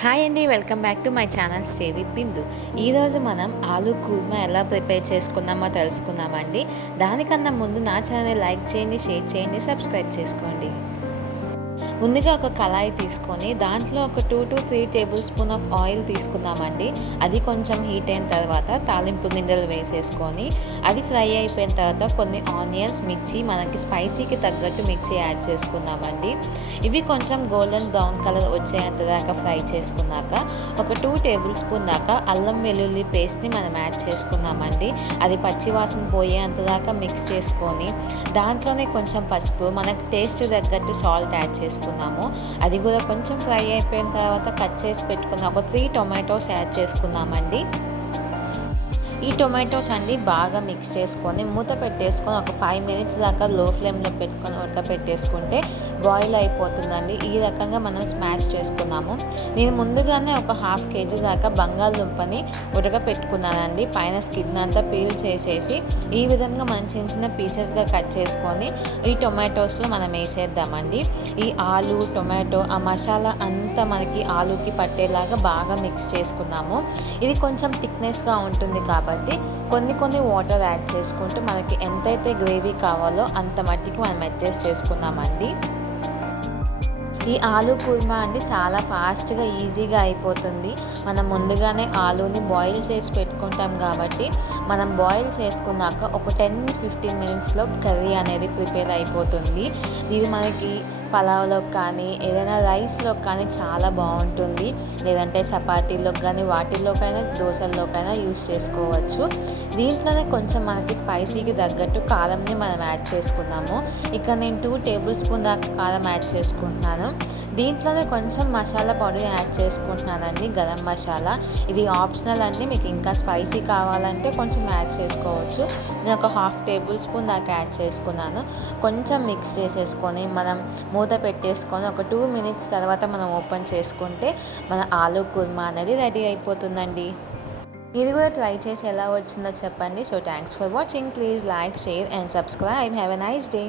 Hi అండి, welcome back to my channel stay with Bindu. ఈరోజు మనం ఆలూ కుర్మా ఎలా ప్రిపేర్ చేసుకుందామో తెలుసుకుందామండి. దానికన్నా ముందు నా ఛానల్ లైక్ చేయండి, షేర్ చేయండి, సబ్స్క్రైబ్ చేసుకోండి. ముందుగా ఒక కళాయి తీసుకొని దాంట్లో ఒక 2 to 3 tablespoon of oil తీసుకుందామండి. అది కొంచెం హీట్ అయిన తర్వాత తాలింపు గింజలు వేసేసుకొని అది ఫ్రై అయిపోయిన తర్వాత కొన్ని ఆనియన్స్, మిర్చి, మనకి స్పైసీకి తగ్గట్టు మిర్చి యాడ్ చేసుకుందామండి. ఇవి కొంచెం గోల్డెన్ బ్రౌన్ కలర్ వచ్చేంత దాకా ఫ్రై చేసుకున్నాక ఒక 2 టేబుల్ స్పూన్ దాకా అల్లం వెల్లుల్లి పేస్ట్ని మనం యాడ్ చేసుకుందామండి. అది పచ్చివాసన పోయేంత దాకా మిక్స్ చేసుకొని దాంట్లోనే కొంచెం పసుపు, మనకు టేస్ట్ తగ్గట్టు సాల్ట్ యాడ్ చేసుకుందాం. అది కూడా కొంచెం ఫ్రై అయిపోయిన తర్వాత కట్ చేసి పెట్టుకున్న ఒక 3 టొమాటోస్ యాడ్ చేసుకుందామండి. ఈ టొమాటోస్ అండి బాగా మిక్స్ చేసుకొని మూత పెట్టేసుకొని ఒక 5 మినిట్స్ దాకా లో ఫ్లేమ్లో పెట్టుకొని ఉడకపెట్టేసుకుంటే బాయిల్ అయిపోతుందండి. ఈ రకంగా మనం స్మాష్ చేసుకున్నాము. నేను ముందుగానే ఒక 1/2 kg దాకా బంగాళదుంపని ఉడకపెట్టుకున్నానండి. పైన స్కిన్ అంతా పీల్ చేసేసి ఈ విధంగా మనం చిన్న చిన్న పీసెస్గా కట్ చేసుకొని ఈ టొమాటోస్లో మనం వేసేద్దామండి. ఈ ఆలు, టొమాటో, ఆ మసాలా అంతా మనకి ఆలూకి పట్టేలాగా బాగా మిక్స్ చేసుకున్నాము. ఇది కొంచెం థిక్నెస్గా ఉంటుంది కాబట్టి కొన్ని వాటర్ యాడ్ చేసుకుంటూ మనకి ఎంతైతే గ్రేవీ కావాలో అంత మట్టికి మనం అడ్జస్ట్ చేసుకున్నామండి. ఈ ఆలూ కుర్మా అండి చాలా ఫాస్ట్గా ఈజీగా అయిపోతుంది. మనం ముందుగానే ఆలూని బాయిల్ చేసి పెట్టుకుంటాం కాబట్టి మనం బాయిల్ చేసుకున్నాక ఒక 10-15 మినిట్స్లో కర్రీ అనేది ప్రిపేర్ అయిపోతుంది. ఇది మనకి పలావ్లోకి కానీ ఏదైనా రైస్లోకి కానీ చాలా బాగుంటుంది. లేదంటే చపాతీలోకి కానీ వాటిల్లోకైనా దోశల్లోకైనా యూస్ చేసుకోవచ్చు. దీంట్లోనే కొంచెం మనకి స్పైసీకి తగ్గట్టు కారంని మనం యాడ్ చేసుకున్నాము. ఇక నేను 2 టేబుల్ స్పూన్ దాకా కారం యాడ్ చేసుకుంటున్నాను. దీంట్లోనే కొంచెం మసాలా పౌడర్ యాడ్ చేసుకుంటున్నానండి, గరం మసాలా. ఇది ఆప్షనల్ అండి, మీకు ఇంకా స్పైసీ కావాలంటే కొంచెం యాడ్ చేసుకోవచ్చు. నేను ఒక 1/2 టేబుల్ స్పూన్ దాకా యాడ్ చేసుకున్నాను. కొంచెం మిక్స్ చేసేసుకొని మనం మూత పెట్టేసుకొని ఒక 2 మినిట్స్ తర్వాత మనం ఓపెన్ చేసుకుంటే మన ఆలూ కుర్మా అనేది రెడీ అయిపోతుందండి. మీరు కూడా ట్రై చేసి ఎలా వచ్చిందో చెప్పండి. So thanks for watching. Please like, share and subscribe. Have a nice day.